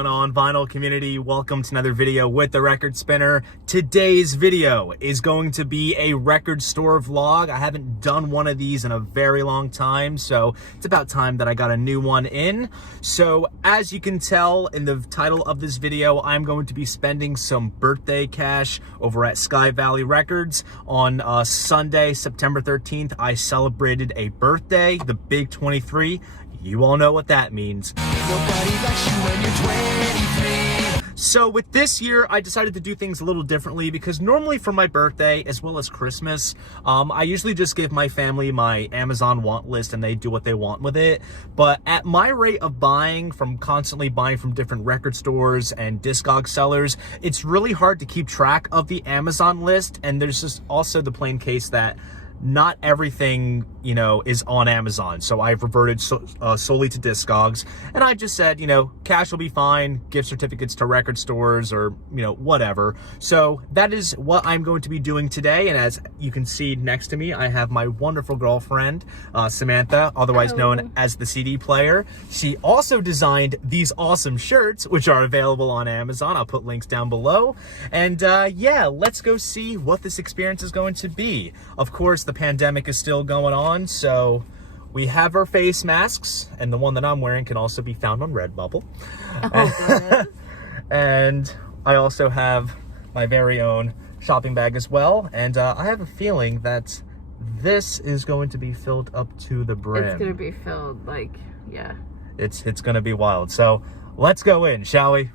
going on, vinyl community? Welcome to another video with the Record Spinner. Today's video is going to be a record store vlog. I haven't done one of these in a very long time, so it's about time that I got a new one in. So as you can tell in the title of this video, I'm going to be spending some birthday cash over at Sky Valley Records. On Sunday, September 13th, I celebrated a birthday, the Big 23. You all know what that means. Nobody likes you when you're 23. So with this year, I decided to do things a little differently because normally for my birthday, as well as Christmas, I usually just give my family my Amazon want list and they do what they want with it. But at my rate of buying, from constantly buying from different record stores and Discog sellers, it's really hard to keep track of the Amazon list. And there's just also the plain case that not everything, you know, is on Amazon. So I've reverted solely to Discogs, and I just said, you know, cash will be fine, gift certificates to record stores or, you know, whatever. So that is what I'm going to be doing today. And as you can see next to me, I have my wonderful girlfriend, Samantha, otherwise known as the CD player. She also designed these awesome shirts, which are available on Amazon. I'll put links down below. And yeah, let's go see what this experience is going to be. Of course, the pandemic is still going on, so we have our face masks, and the one that I'm wearing can also be found on Redbubble. Oh, and I also have my very own shopping bag as well, and I have a feeling that this is going to be filled up to the brim. It's gonna be filled, like, yeah. It's gonna be wild. So let's go in, shall we?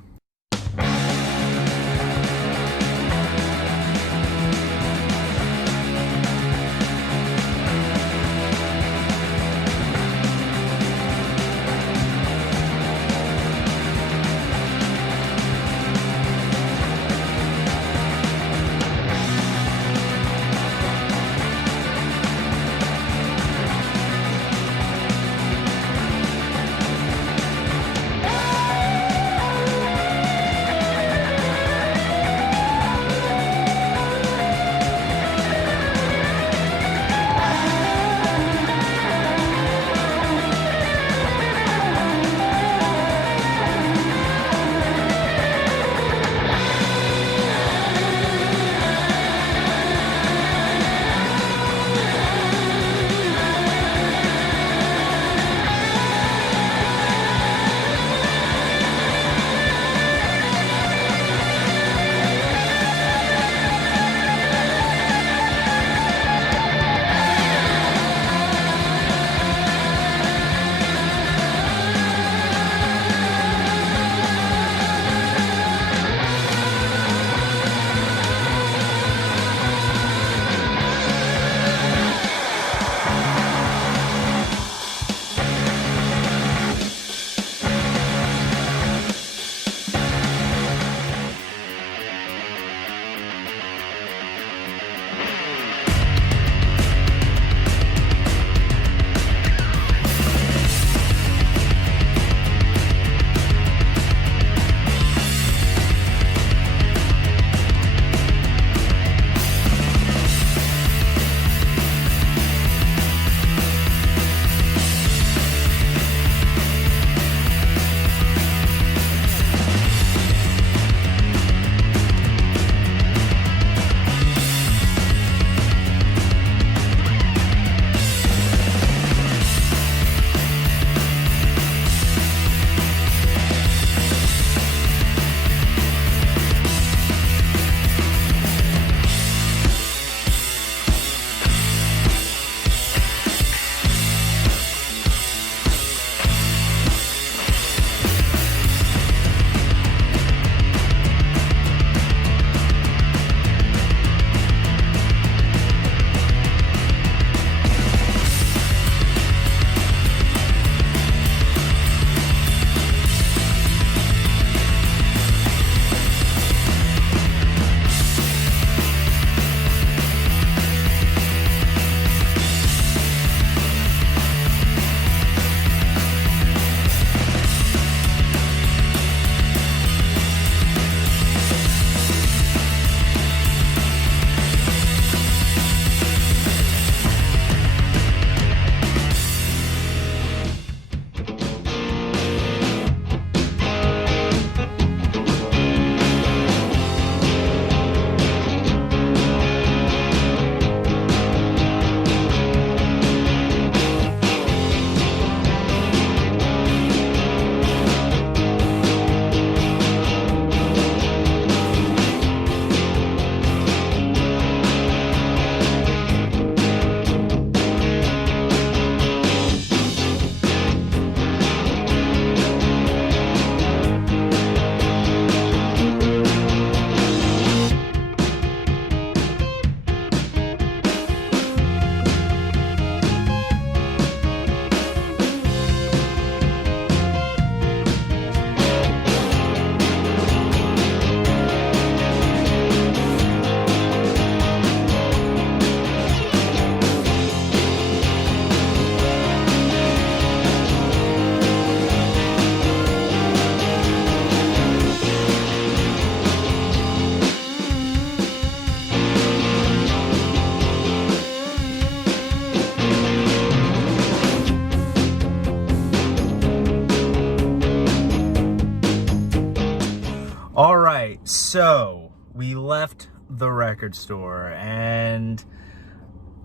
All right, so we left the record store and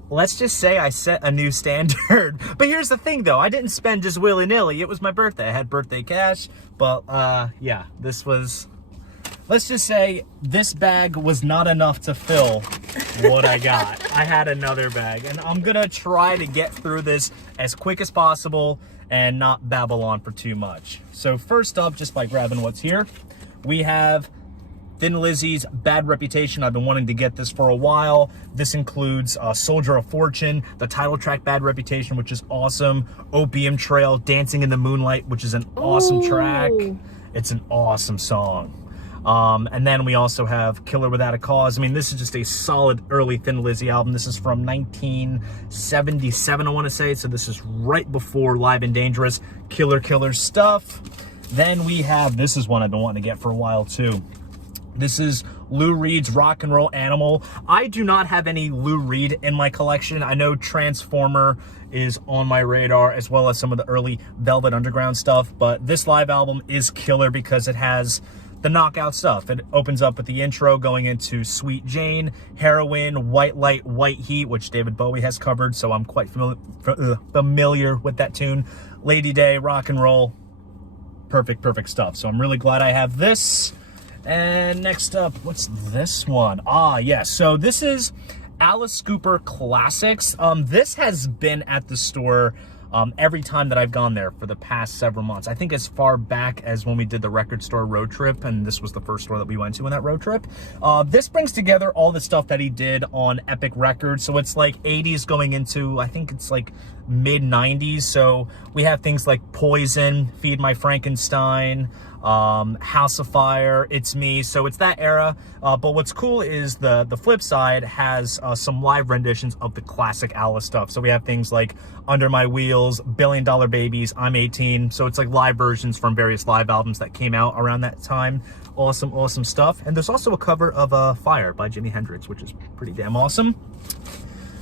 let's just say I set a new standard. But here's the thing though, I didn't spend just willy-nilly. It was my birthday. I had birthday cash, but yeah, this was, let's just say this bag was not enough to fill what I got. I had another bag and I'm gonna try to get through this as quick as possible and not babble on for too much. So first up, just by grabbing what's here, we have Thin Lizzy's Bad Reputation. I've been wanting to get this for a while. This includes Soldier of Fortune, the title track Bad Reputation, which is awesome. Opium Trail, Dancing in the Moonlight, which is an awesome track. It's an awesome song. And then we also have Killer Without a Cause. I mean, this is just a solid early Thin Lizzy album. This is from 1977, I want to say. So this is right before Live and Dangerous. Killer stuff. Then we have, this is one I've been wanting to get for a while too. This is Lou Reed's Rock and Roll Animal. I do not have any Lou Reed in my collection. I know Transformer is on my radar, as well as some of the early Velvet Underground stuff, but this live album is killer because it has the knockout stuff. It opens up with the intro going into Sweet Jane, Heroin, White Light, White Heat, which David Bowie has covered, so I'm quite familiar with that tune. Lady Day, Rock and Roll, perfect stuff. So I'm really glad I have this. And next up, what's this one? Yes. So this is Alice Cooper Classics. This has been at the store every time that I've gone there for the past several months. I think as far back as when we did the record store road trip, and this was the first store that we went to in that road trip. This brings together all the stuff that he did on Epic Records. So it's like 80s going into, I think it's like mid 90s. So we have things like Poison, Feed My Frankenstein, House of Fire, It's Me. So it's that era. But what's cool is the flip side has some live renditions of the classic Alice stuff. So we have things like Under My Wheels, $1 Billion Babies, I'm 18. So it's like live versions from various live albums that came out around that time. Awesome stuff. And there's also a cover of Fire by Jimi Hendrix, which is pretty damn awesome.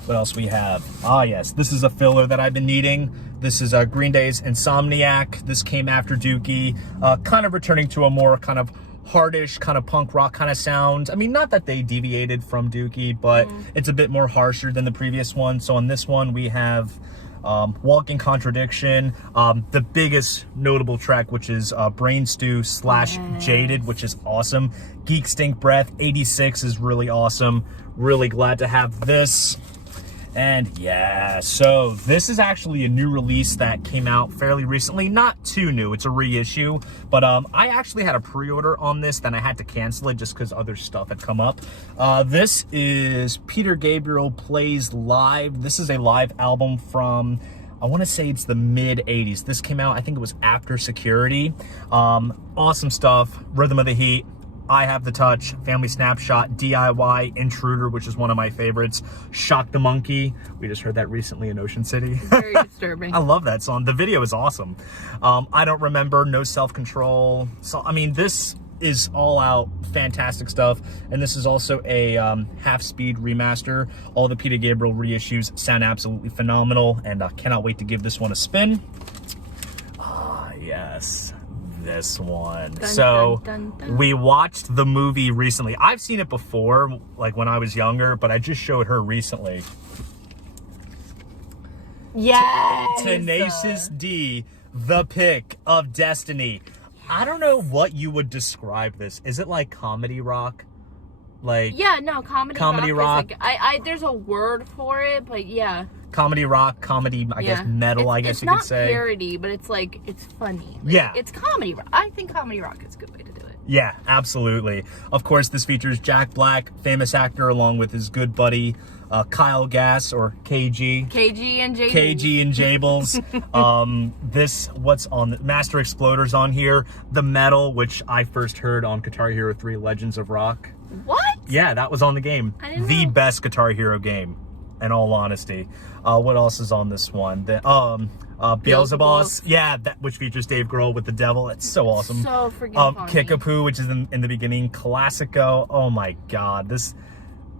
What else we have? Yes, this is a filler that I've been needing. This is Green Day's Insomniac. This came after Dookie, kind of returning to a more kind of hardish, kind of punk rock kind of sound. I mean, not that they deviated from Dookie, but it's a bit more harsher than the previous one. So on this one, we have Walking Contradiction, the biggest notable track, which is Brain Stew / Jaded, which is awesome. Geek Stink Breath, 86 is really awesome. Really glad to have this. And yeah, so this is actually a new release that came out fairly recently. Not too new, it's a reissue, but I actually had a pre-order on this, then I had to cancel it just because other stuff had come up. This is Peter Gabriel Plays Live. This is a live album from, I want to say it's the mid 80s. This came out, I think it was after Security. Awesome stuff. Rhythm of the Heat, I Have the Touch, Family Snapshot, DIY, Intruder, which is one of my favorites, Shock the Monkey. We just heard that recently in Ocean City. Very disturbing. I love that song. The video is awesome. I Don't Remember, No Self-Control. So, I mean, this is all out fantastic stuff. And this is also a half-speed remaster. All the Peter Gabriel reissues sound absolutely phenomenal, and I cannot wait to give this one a spin. Yes. This one. We watched the movie recently. I've seen it before, like when I was younger, but I just showed her recently. Yes! Tenacious D, The Pick of Destiny. I don't know what you would describe this. Is it like comedy rock? Like, yeah, no, comedy rock. rock. Like, there's a word for it, but yeah. Comedy rock, comedy, I guess metal, I guess you could say. It's not parody, but it's like, it's funny. Like, yeah. It's comedy rock. I think comedy rock is a good way to do it. Yeah, absolutely. Of course, this features Jack Black, famous actor, along with his good buddy, Kyle Gass, or KG. KG and Jables. KG and Jables. This, what's on the Master Exploder's on here. The Metal, which I first heard on Guitar Hero 3 Legends of Rock. What? Yeah, that was on the game. I didn't the know. best Guitar Hero game, in all honesty. What else is on this one? Beelzebub. Yeah, which features Dave Grohl with the devil. It's so awesome. So freaking funny. Kickapoo, which is in the beginning. Classico. Oh my god,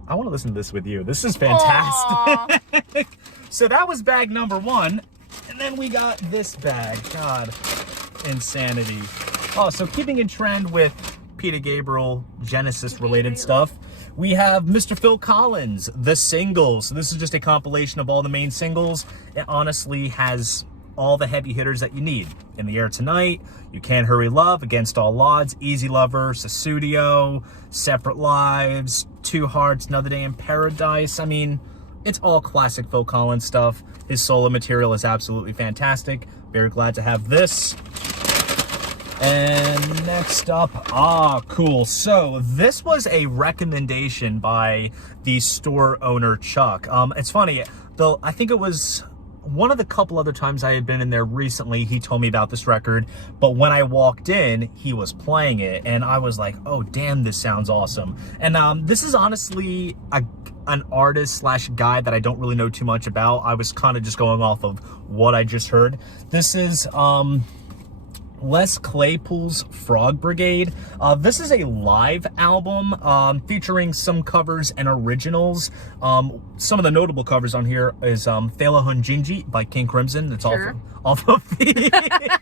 I want to listen to this with you. This is fantastic. So that was bag number 1, and then we got this bag. God, insanity. Oh, so keeping in trend with Peter Gabriel Genesis related stuff. We have Mr. Phil Collins, the singles. So this is just a compilation of all the main singles. It honestly has all the heavy hitters that you need. In the Air Tonight, You Can't Hurry Love, Against All Odds, Easy Lover, Sussudio, Separate Lives, Two Hearts, Another Day in Paradise. I mean, it's all classic Phil Collins stuff. His solo material is absolutely fantastic. Very glad to have this. And next up, cool. So this was a recommendation by the store owner, Chuck. It's funny, though, I think it was one of the couple other times I had been in there recently, he told me about this record, but when I walked in, he was playing it, and I was like, oh, damn, this sounds awesome. And this is honestly an artist slash guy that I don't really know too much about. I was kind of just going off of what I just heard. This is Les Claypool's Frog Brigade. This is a live album featuring some covers and originals. Some of the notable covers on here is Thela Hunjinji by King Crimson. It's Sure. off of the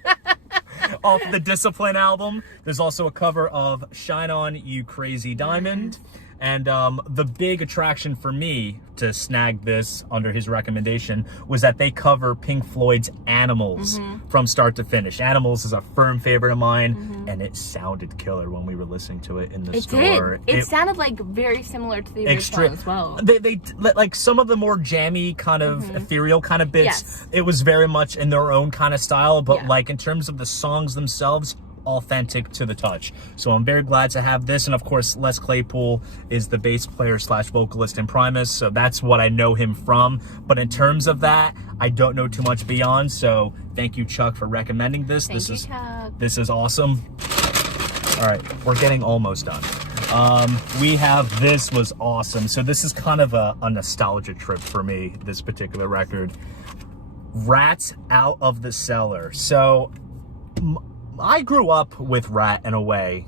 off the Discipline album. There's also a cover of Shine On You Crazy Diamond. And the big attraction for me to snag this under his recommendation was that they cover Pink Floyd's Animals from start to finish. Animals is a firm favorite of mine, and it sounded killer when we were listening to it in the store. It sounded like very similar to the original as well. They like some of the more jammy kind of ethereal kind of bits. Yes. It was very much in their own kind of style, but Yeah. like in terms of the songs themselves, authentic to the touch. So I'm very glad to have this. And of course, Les Claypool is the bass player slash vocalist in Primus, so that's what I know him from. But in terms of that, I don't know too much beyond. So thank you, Chuck, for recommending this. Thank you, Chuck. This is awesome. All right, we're getting almost done. We have, this was awesome. So this is kind of a nostalgia trip for me, this particular record. Rats Out of the Cellar. So I grew up with Rat in a way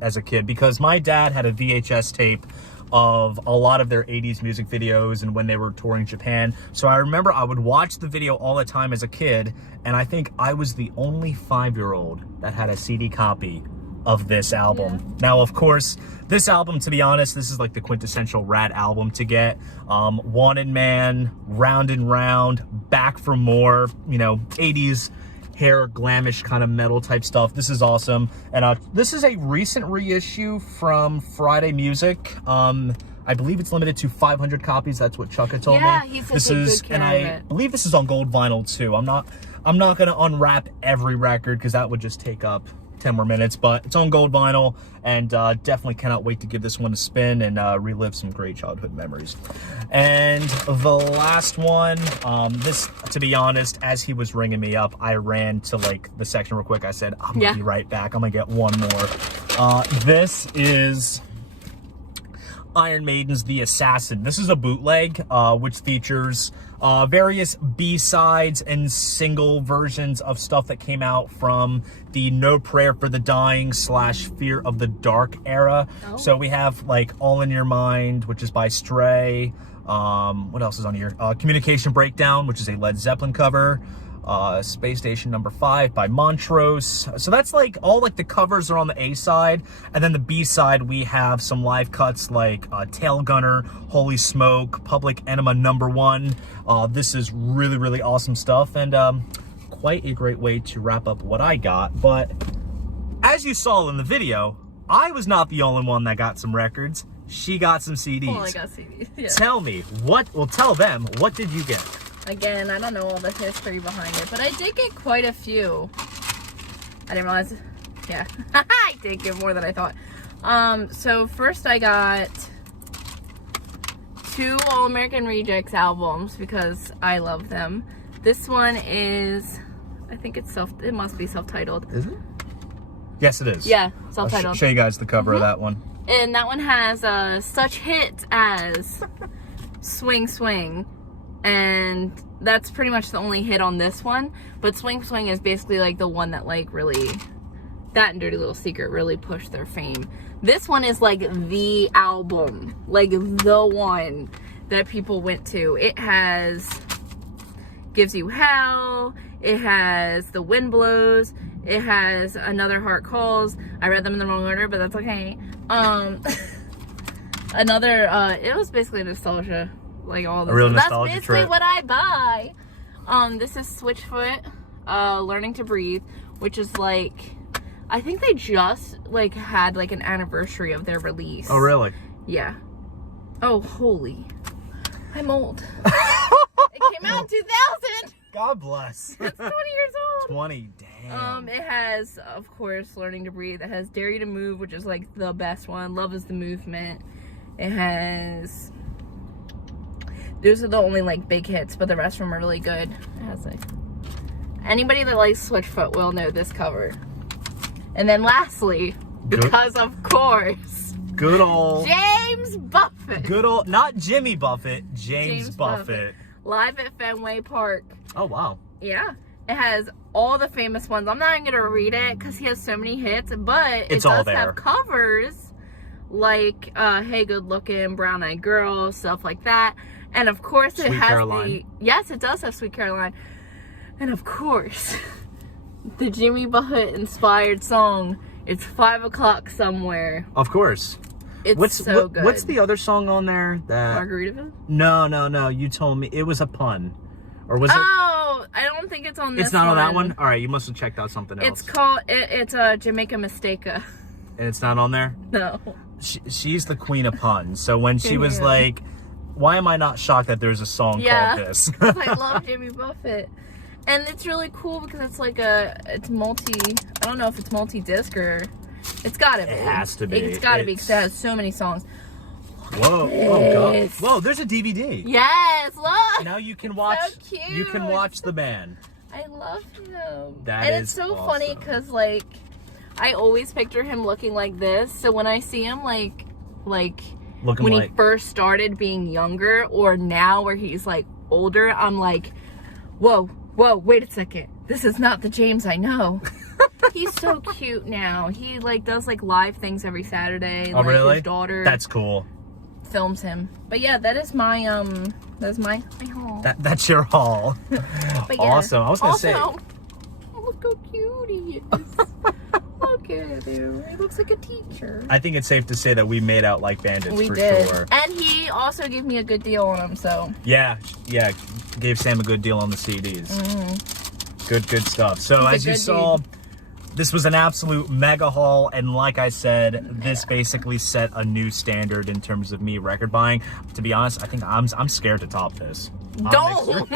as a kid because my dad had a VHS tape of a lot of their 80s music videos and when they were touring Japan. So I remember I would watch the video all the time as a kid, and I think I was the only 5-year-old that had a CD copy of this album. Yeah. Now, of course, this album, to be honest, this is like the quintessential Rat album to get. Wanted Man, Round and Round, Back for More, you know, 80s hair glamish kind of metal type stuff. This is awesome. And this is a recent reissue from Friday Music. I believe it's limited to 500 copies. That's what Chuck had told me. Yeah, he's such a good care and of I it. believe this is on gold vinyl too. I'm not gonna unwrap every record because that would just take up 10 more minutes, but it's on gold vinyl, and definitely cannot wait to give this one a spin and relive some great childhood memories. And the last one, this, to be honest, as he was ringing me up, I ran to like the section real quick. I said, I'm gonna be right back. I'm gonna get one more. This is Iron Maiden's The Assassin. This is a bootleg, which features various B-sides and single versions of stuff that came out from the No Prayer for the Dying / Fear of the Dark era. Oh. So we have like All in Your Mind, which is by Stray. What else is on here? Communication Breakdown, which is a Led Zeppelin cover. Space Station Number 5 by Montrose. So that's like all like the covers are on the A side, and then the B side we have some live cuts like Tail Gunner, Holy Smoke, Public Enema Number 1. This is really, really awesome stuff, and quite a great way to wrap up what I got. But as you saw in the video, I was not the only one that got some records. She got some CDs. Well, I got CDs. Yeah. Tell me, tell them, what did you get? Again, I don't know all the history behind it, but I did get quite a few. I didn't realize. Yeah, I did get more than I thought. So first I got 2 All American Rejects albums because I love them. This one is, I think it's it must be self-titled. Is it? Yes, it is. Yeah, I'll self-titled. show you guys the cover of that one. And that one has such hits as Swing Swing. And that's pretty much the only hit on this one. But Swing Swing is basically like the one that like really, that and Dirty Little Secret really pushed their fame. This one is like the album, like the one that people went to. It has Gives You Hell, it has The Wind Blows, It has Another Heart Calls. I read them in the wrong order, but that's okay. It was basically nostalgia. Like all this. A real That's nostalgia basically trip. what I buy. This is Switchfoot, Learning to Breathe, which is like, I think they just like had like an anniversary of their release. Oh, really? Yeah. Oh, holy. I'm old. It came out in 2000. God bless. That's 20 years old. 20, damn. It has, of course, Learning to Breathe. It has Dare You to Move, which is like the best one. Love is the Movement. It has, those are the only like big hits, but the rest of them are really good. It has like, anybody that likes Switchfoot will know this cover. And then lastly, because of course, Good old, James Buffett. good old, not Jimmy Buffett, James Buffett. Live at Fenway Park. Oh, wow. Yeah. It has all the famous ones. I'm not even going to read it because he has so many hits, but It's it all does there. have covers like Hey Good Looking, Brown Eyed Girl, stuff like that. And of course it Sweet has Caroline. yes, it does have Sweet Caroline. And of course, the Jimmy Buffett inspired song, It's 5 O'Clock Somewhere. Of course. It's so good. What's the other song on there? That Margaritaville? No. You told me it was a pun, or was it? Oh, I don't think it's on this It's not on that one. All right, you must have checked out something else. It's called, it's Jamaica Mistake-a. And it's not on there. No. She's the queen of puns. So when she was Yeah. like, "Why am I not shocked that there's a song Yeah. called this?" I love Jimmy Buffett. And it's really cool because it's like it's multi, I don't know if it's multi-disc or, it's gotta be. It has to be. It's gotta be because it has so many songs. Whoa! Oh god! Yes. Whoa! There's a DVD. Yes, look! Now you can watch. So cute. You can watch the band. I love him. That and is it's so awesome. funny because like, I always picture him looking like this. So when I see him like Looking when like. he first started being younger or now where he's like older, I'm like, whoa, wait a second. This is not the James I know. He's so cute now. He like does like live things every Saturday. Oh Like really? his daughter That's cool. films him. But yeah, that is my that's my haul. That's your haul. But yeah. Awesome. I was gonna say. Also, look how cute he is. Look at him. He looks like a teacher. I think it's safe to say that we made out like bandits We for did. sure. And he also gave me a good deal on him, so. Yeah. Gave Sam a good deal on the CDs. Good stuff. So He's a as you good saw, dude. this was an absolute mega haul, and like I said, this basically set a new standard in terms of me record buying. To be honest, I think I'm scared to top this. Don't!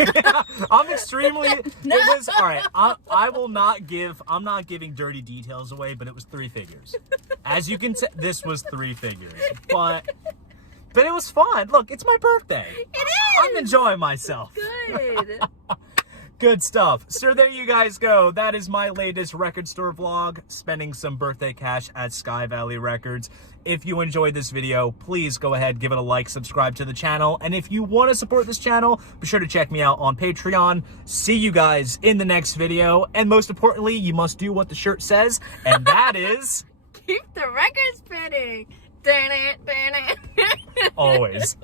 I'm extremely. It was all right. I will not give. I'm not giving dirty details away, but it was 3 figures. As you can tell, this was 3 figures, but it was fun. Look, it's my birthday. It is! I'm enjoying myself. Good. Good stuff. So there you guys go. That is my latest record store vlog, spending some birthday cash at Sky Valley Records. If you enjoyed this video, please go ahead, give it a like, subscribe to the channel. And if you want to support this channel, be sure to check me out on Patreon. See you guys in the next video. And most importantly, you must do what the shirt says, and that is Keep the record spinning. Dun it. always.